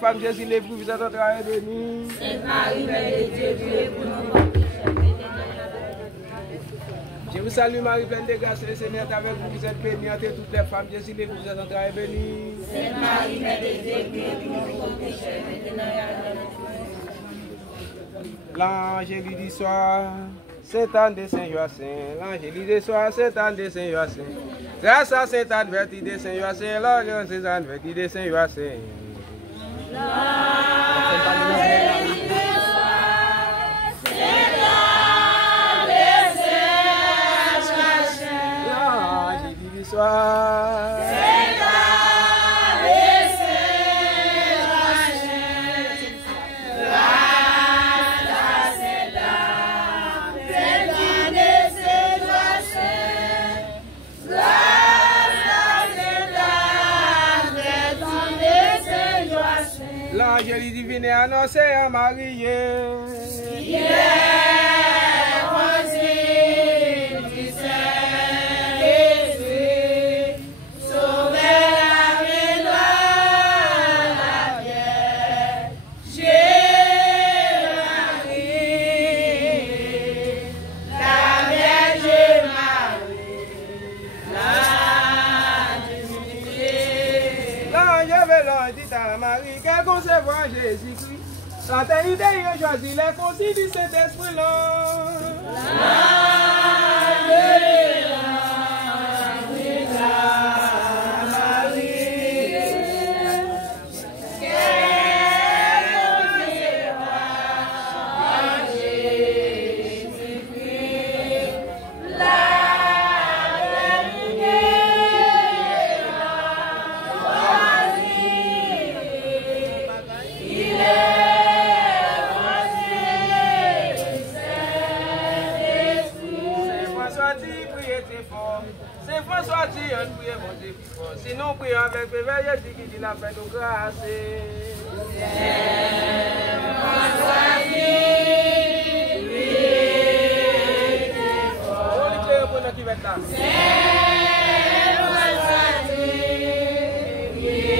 Femme Jésus, les vous êtes en train de bénie. Sainte Marie, Mère de Dieu, priez pour nous pauvres pécheurs. Je vous salue Marie, pleine de grâce, le Seigneur est avec vous, vous êtes bénie entre toutes les femmes. Jésus, les vous êtes en train de bénie. Sainte Marie, Mère de Dieu, priez pour nous pauvres pécheurs, maintenant et à l'heure de notre mort. L'angélus du soir, Saint Anne de Saint-Joacin. L'angélus du soir, Saint Anne de Saint-Joacin. Grâce à Saint Anne vertu de Saint-Joacin, l'orgueil de Saint Anne vertu de Saint-Joacin. L'angélus du soir, Saint Anne de Saint-Joacin. L'angélus du soir. L'angélus divin est annoncé à Marie. Marie, qu'elle concevoir Jésus-Christ. La terre a choisi les consignes du Saint-Esprit-là. C'est François qui a prié mon Dieu plus fort. Sinon, prions avec Pévé Jésus qui dit la paix de grâce. C'est François qui prié fort. On l'éclaire pour nous qui va être là. C'est François qui prié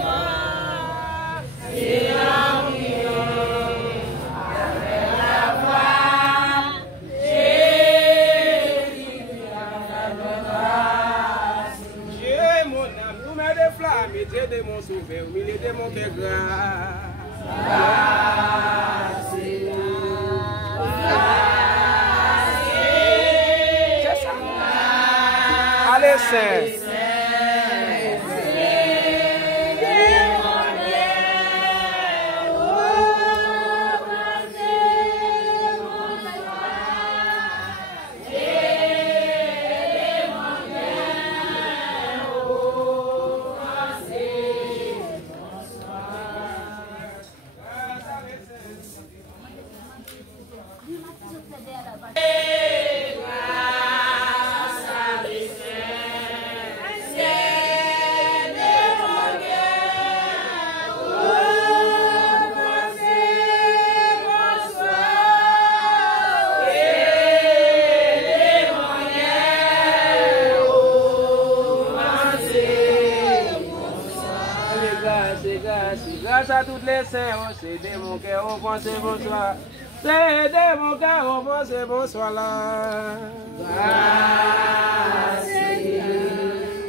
fort. C'est en priant avec la foi. Dieu de mon sauveur, au milieu de mon cœur grâce. C'est ça. Allez, Saint. Grâce à toutes les saints, c'est de mon cœur, on pense bonsoir. C'est de mon cœur, on pense bonsoir là. Grâce,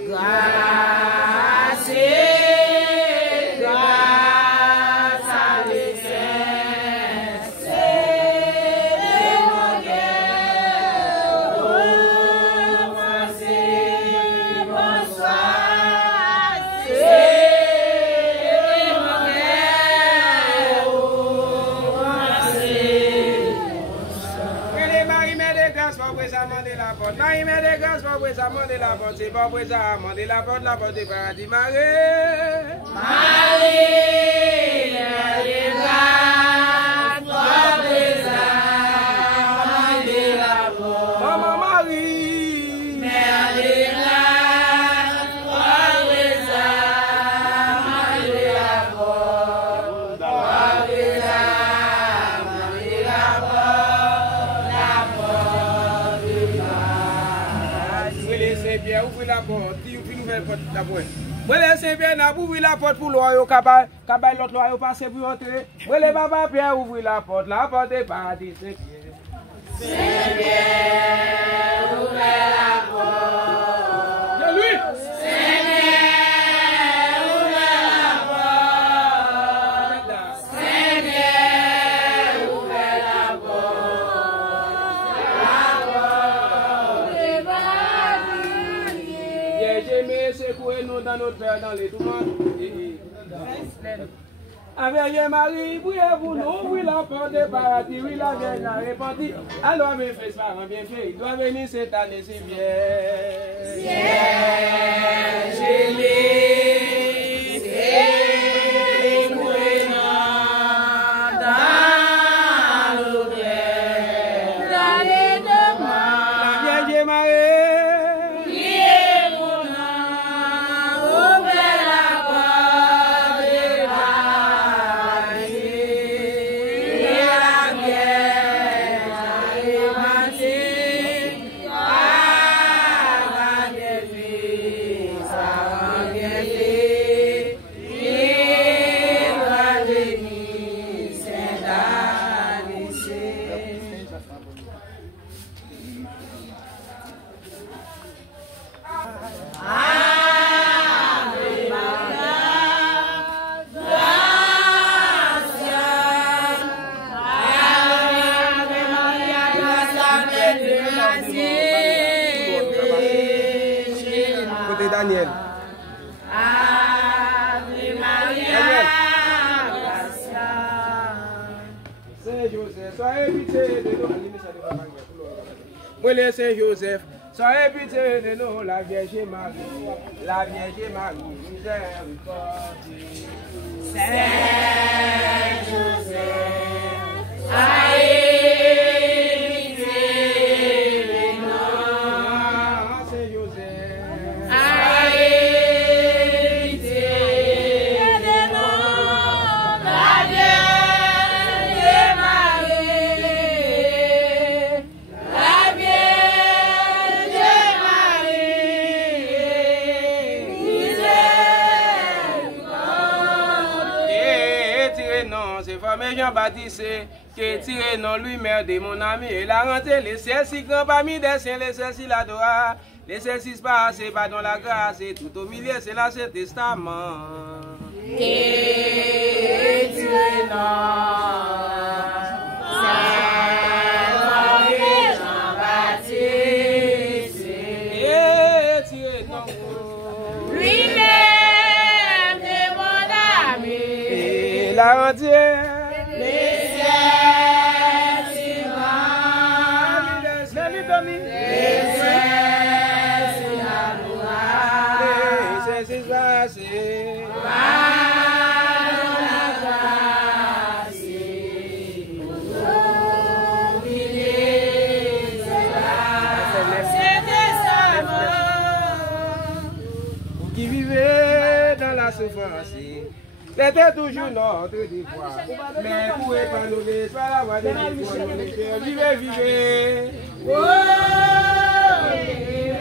grâce, grâce à les saints, c'est de mon cœur, on pense bonsoir. Marie met des grâces pour vous amender la porte, c'est pas pour vous amender la porte du paradis. Marie, Marie, des grâces pour vous amender la porte. Maman Marie, mère des grâces pour vous amender la porte. Pour vous amender la porte. Pierre, ouvrez la porte, ouvrez une nouvelle porte d'abord. Moi laissez bien ouvrir la porte pour l'oyo cabal l'autre l'oyo passer pour entrer. Moi les papa Pierre ouvrir la porte est paradis Saint-Pierre. Saint-Pierre, ouvre la porte. C'est lui. Saint-Pierre, ouvre la porte. Saint-Pierre, ouvre la porte. La porte est barrée. J'aimais secouer nous dans notre père dans les tourments. Avec Marie, priez-vous nous, ouvrir la porte de paradis, oui, la Vierge a répandu. Alors, mes frères, parents bien faits, il doit venir cette année, c'est bien. Daniel. Ave Maria. Saint Joseph, soyez pitié de nous. Moi, les Saint Joseph, soyez pitié de nous, la Vierge Marie, miséricorde. Saint Joseph, soyez Jean-Baptiste, qui est tiré non lui-même de mon ami, il a rentré les 16 grands parmi des saints, les 16 la doa, les 16 passés, pardon la grâce, et tout au milieu, c'est l'Ancien Testament. Qui est tiré non, c'est Jean-Baptiste, qui est tiré non, lui-même de mon ami, il a rentré. Qui vivait dans la souffrance, c'était toujours notre devoir. Mais pour épanouir, par la voie de Dieu, vivez, vivez. Oh, vivez,